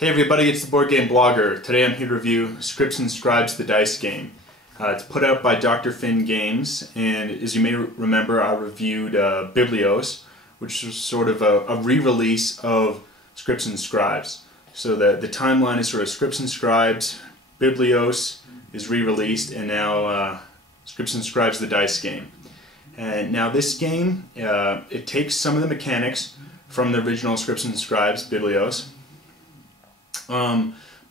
Hey everybody, it's the Board Game Blogger. Today I'm here to review Scribes and Scribes the Dice Game. It's put out by Dr. Finn Games, and as you may remember, I reviewed Biblios, which was sort of a re-release of Scribes and Scribes. So the timeline is sort of Scribes and Scribes, Biblios is re-released, and now Scribes and Scribes the Dice Game. And now this game, it takes some of the mechanics from the original Scribes and Scribes, Biblios,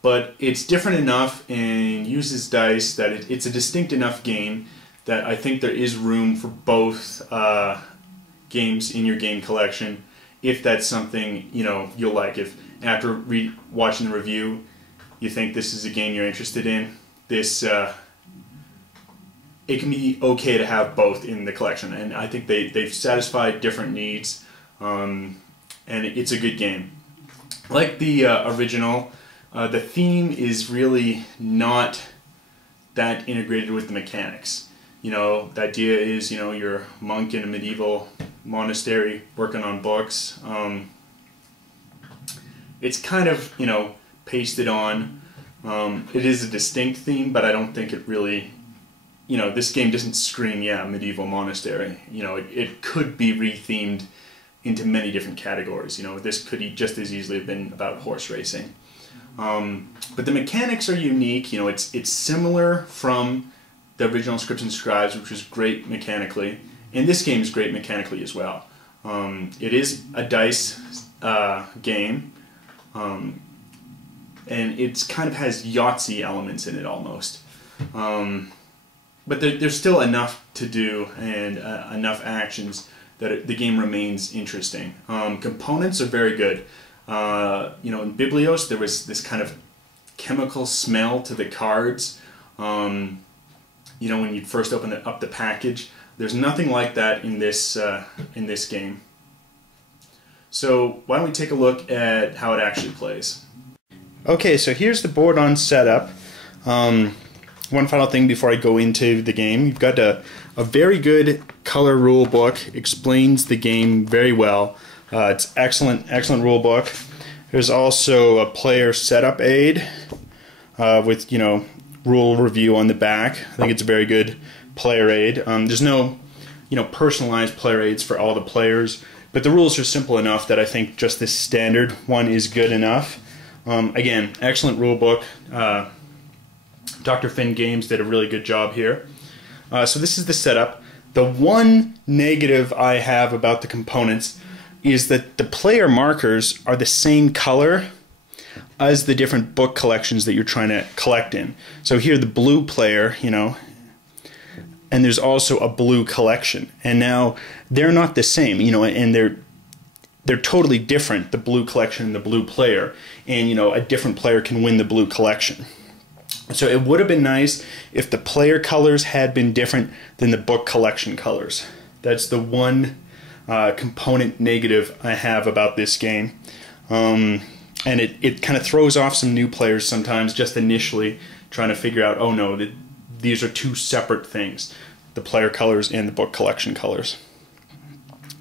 but it's different enough and uses dice that it's a distinct enough game that I think there is room for both games in your game collection if that's something you'll like. If after watching the review you think this is a game you're interested in, this it can be okay to have both in the collection, and I think they've satisfied different needs, and it's a good game. Like the original, the theme is really not that integrated with the mechanics. The idea is, you're a monk in a medieval monastery working on books. It's kind of, pasted on. It is a distinct theme, but I don't think it really, this game doesn't scream, yeah, medieval monastery. It could be rethemed into many different categories. This could just as easily have been about horse racing. But the mechanics are unique. It's similar from the original Scribes and Scribes, which was great mechanically, and this game is great mechanically as well. It is a dice game, and it kind of has Yahtzee elements in it almost. But there's still enough to do and enough actions that the game remains interesting. Components are very good. In Biblios there was this kind of chemical smell to the cards. When you first open up the package, there's nothing like that in this game. So why don't we take a look at how it actually plays? Okay, so here's the board on setup. One final thing before I go into the game. You've got a very good color rule book. Explains the game very well. It's excellent rule book. There's also a player setup aid with rule review on the back. I think it's a very good player aid. There's no personalized player aids for all the players, but the rules are simple enough that I think just this standard one is good enough. Again, excellent rule book. Dr. Finn Games did a really good job here. So this is the setup. The one negative I have about the components is that the player markers are the same color as the different book collections that you're trying to collect in. So here the blue player, and there's also a blue collection. And now they're not the same, and they're totally different, the blue collection and the blue player. And a different player can win the blue collection. So it would have been nice if the player colors had been different than the book collection colors. That's the one component negative I have about this game. And it kind of throws off some new players sometimes just initially trying to figure out, oh no, these are two separate things, the player colors and the book collection colors.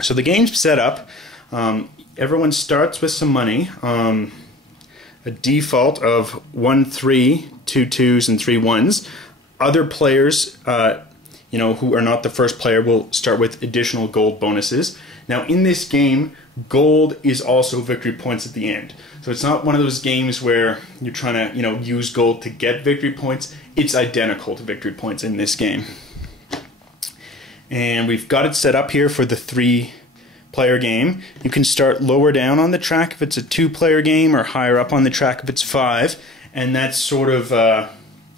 So the game's set up. Everyone starts with some money. A default of 1 3, 2 2s, and 3 1s. Other players, who are not the first player, will start with additional gold bonuses. Now, in this game, gold is also victory points at the end. So it's not one of those games where you're trying to, use gold to get victory points. It's identical to victory points in this game. And we've got it set up here for the 3-player game. You can start lower down on the track if it's a 2-player game, or higher up on the track if it's 5, and that's sort of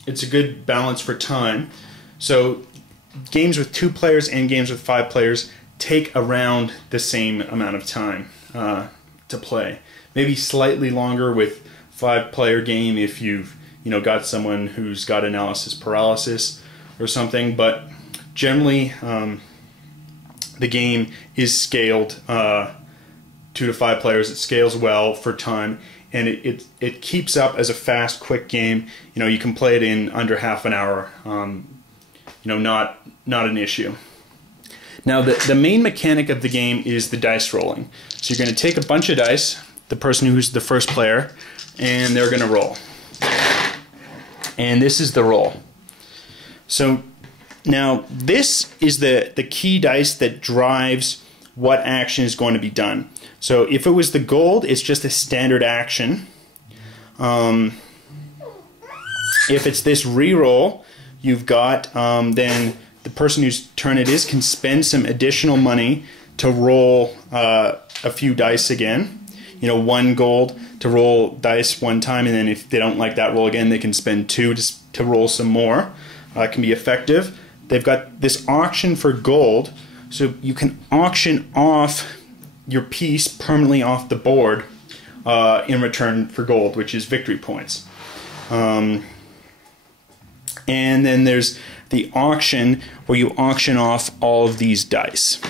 it's a good balance for time. So games with 2 players and games with 5 players take around the same amount of time to play. Maybe slightly longer with 5-player game if you've got someone who's got analysis paralysis or something, but generally the game is scaled 2 to 5 players. It scales well for time, and it keeps up as a fast, quick game. You can play it in under half an hour. Not an issue. Now the main mechanic of the game is the dice rolling. So you're going to take a bunch of dice, the person who's the first player, and they're going to roll. And this is the roll. So now this is the key dice that drives what action is going to be done. So if it was the gold, it's just a standard action. If it's this re-roll, you've got then the person whose turn it is can spend some additional money to roll a few dice again. You know, 1 gold to roll dice 1 time, and then if they don't like that roll again, they can spend 2 to roll some more. It can be effective. They've got this auction for gold, so you can auction off your piece permanently off the board in return for gold, which is victory points. And then there's the auction where you auction off all of these dice.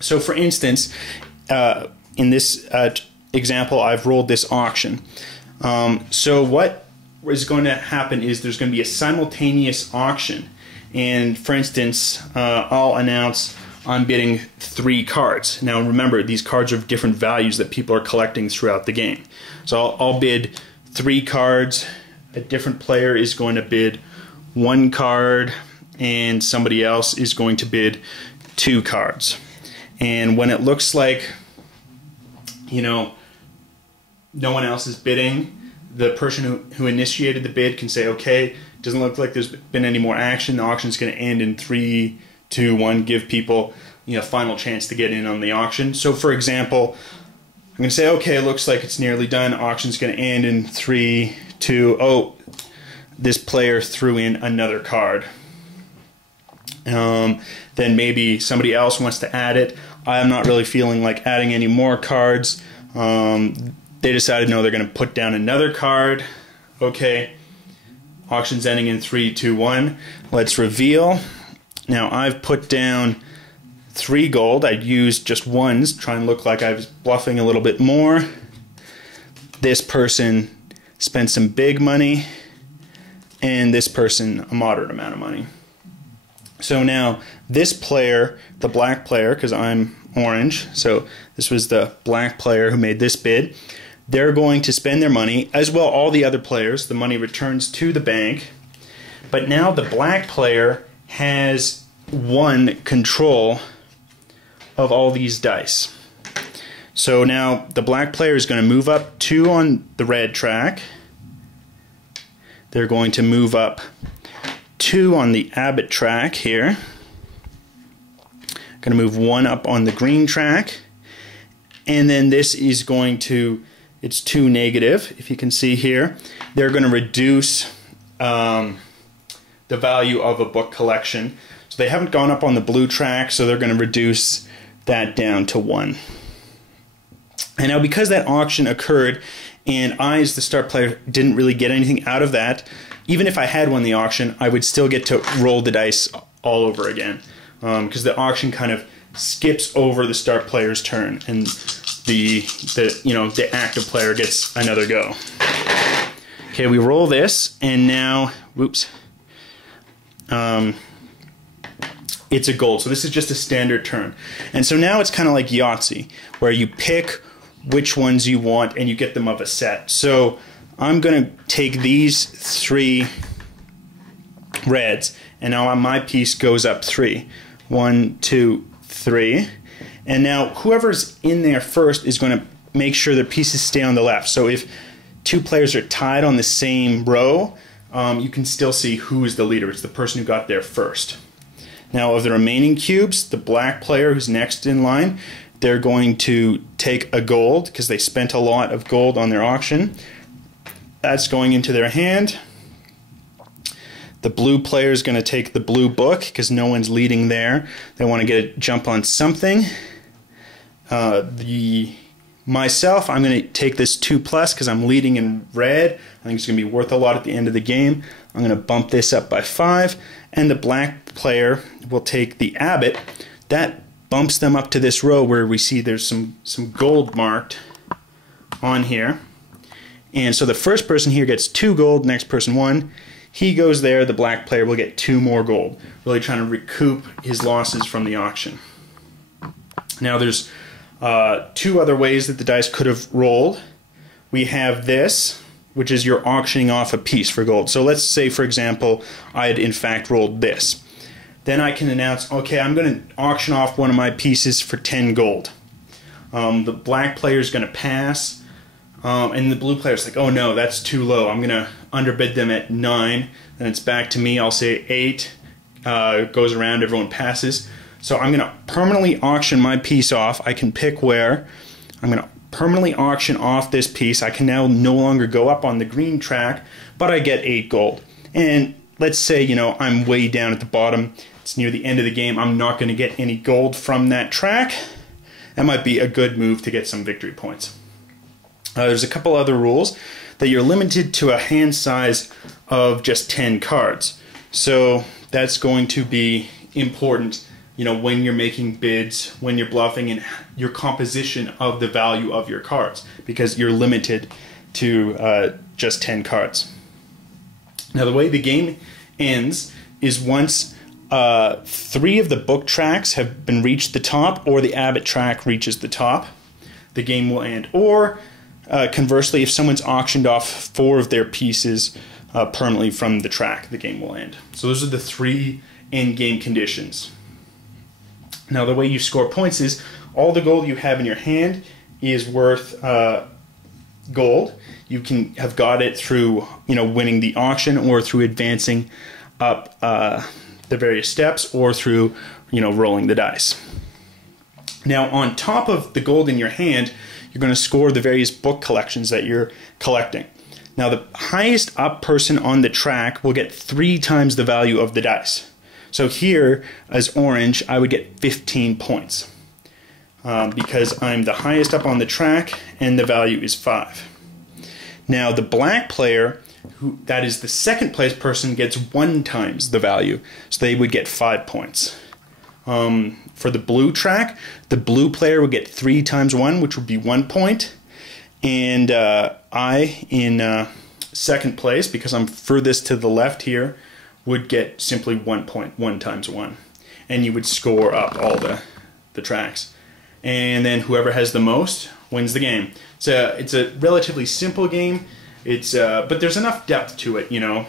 So for instance, in this example, I've rolled this auction. So what is going to happen is there's going to be a simultaneous auction. And for instance, I'll announce I'm bidding 3 cards. Now remember, these cards are of different values that people are collecting throughout the game. So I'll bid 3 cards. A different player is going to bid 1 card, and somebody else is going to bid 2 cards. And when it looks like, you know, no one else is bidding, the person who initiated the bid can say, okay, doesn't look like there's been any more action. The auction's going to end in 3, 2, 1. Give people, you know, final chance to get in on the auction. So for example, I'm going to say, okay, it looks like it's nearly done. Auction's going to end in 3, 2. Oh, this player threw in another card. Then maybe somebody else wants to add it. I'm not really feeling like adding any more cards. They decided, no, they're going to put down another card. Okay, auction's ending in 3, 2, 1. Let's reveal. Now I've put down 3 gold. I'd use just 1s, try and look like I was bluffing a little bit more. This person spent some big money, and this person a moderate amount of money. So now this player, the black player, because I'm orange, so this was the black player who made this bid, they're going to spend their money, as well all the other players. The money returns to the bank, but now the black player has won control of all these dice. So now the black player is going to move up 2 on the red track. They're going to move up 2 on the Abbott track here. Going to move 1 up on the green track. And then this is going to, it's 2 negative, if you can see here. They're going to reduce the value of a book collection. So they haven't gone up on the blue track, so they're going to reduce that down to 1. And now because that auction occurred and I, as the start player, didn't really get anything out of that, even if I had won the auction, I would still get to roll the dice all over again, because the auction kind of skips over the start player's turn, and the active player gets another go. Okay, we roll this, and now, whoops, it's a gold. So this is just a standard turn, and so now it's kind of like Yahtzee, where you pick which ones you want and you get them of a set. So I'm going to take these 3 reds, and now my piece goes up 3. 1, 2, 3. And now whoever's in there first is going to make sure their pieces stay on the left. So if 2 players are tied on the same row, you can still see who is the leader. It's the person who got there first. Now of the remaining cubes, the black player who's next in line, they're going to take a gold because they spent a lot of gold on their auction. That's going into their hand. The blue player is going to take the blue book because no one's leading there. They want to get a jump on something. Myself, I'm going to take this 2+ because I'm leading in red. I think it's going to be worth a lot at the end of the game. I'm going to bump this up by 5. And the black player will take the Abbott. That bumps them up to this row where we see there's some gold marked on here. And so the first person here gets 2 gold, next person 1. He goes there, the black player will get 2 more gold, really trying to recoup his losses from the auction. Now there's Two other ways that the dice could have rolled. We have this, which is you're auctioning off a piece for gold. So let's say, for example, I had in fact rolled this. Then I can announce, okay, I'm going to auction off one of my pieces for 10 gold. The black player is going to pass, and the blue player is like, oh no, that's too low. I'm going to underbid them at 9. Then it's back to me. I'll say 8. It goes around, everyone passes. So I'm going to permanently auction my piece off. I can pick where. I'm going to permanently auction off this piece. I can now no longer go up on the green track, but I get 8 gold. And let's say, you know, I'm way down at the bottom. It's near the end of the game. I'm not going to get any gold from that track. That might be a good move to get some victory points. There's a couple other rules that you're limited to a hand size of just 10 cards. So that's going to be important, you know, when you're making bids, when you're bluffing, and your composition of the value of your cards, because you're limited to just 10 cards. Now the way the game ends is once 3 of the book tracks have been reached the top, or the abbot track reaches the top, the game will end. Or conversely, if someone's auctioned off 4 of their pieces permanently from the track, the game will end. So those are the 3 end game conditions. Now the way you score points is all the gold you have in your hand is worth gold. You can have got it through, you know, winning the auction, or through advancing up the various steps, or through, you know, rolling the dice. Now on top of the gold in your hand, you're going to score the various book collections that you're collecting. Now the highest up person on the track will get 3 times the value of the dice. So here, as orange, I would get 15 points because I'm the highest up on the track and the value is 5. Now the black player, that is the second place person, gets 1 times the value, so they would get 5 points. For the blue track, the blue player would get 3 times 1, which would be 1 point, and I, in second place, because I'm furthest to the left here, would get simply 1 point, 1 times 1, and you would score up all the tracks, and then whoever has the most wins the game. It's a relatively simple game. But there's enough depth to it, you know.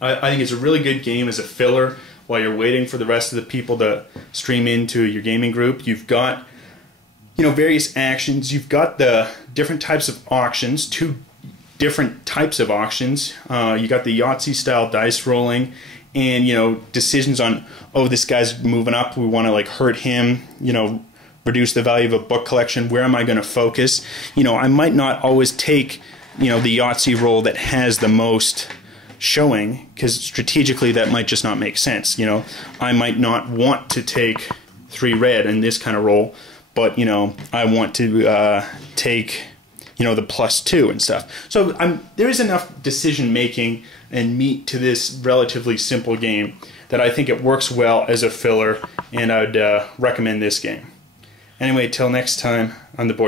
I think it's a really good game as a filler while you're waiting for the rest of the people to stream into your gaming group. You've got, you know, various actions. You've got the different types of auctions, 2 different types of auctions. You got the Yahtzee style dice rolling, and, you know, decisions on, oh, this guy's moving up, we want to like hurt him, you know, reduce the value of a book collection. Where am I going to focus? You know, I might not always take, you know, the Yahtzee roll that has the most showing, because strategically that might just not make sense. You know, I might not want to take 3 red in this kind of roll, but, you know, I want to take, you know, the +2 and stuff. So there is enough decision making and meat to this relatively simple game that I think it works well as a filler, and I'd recommend this game. Anyway, till next time on the board.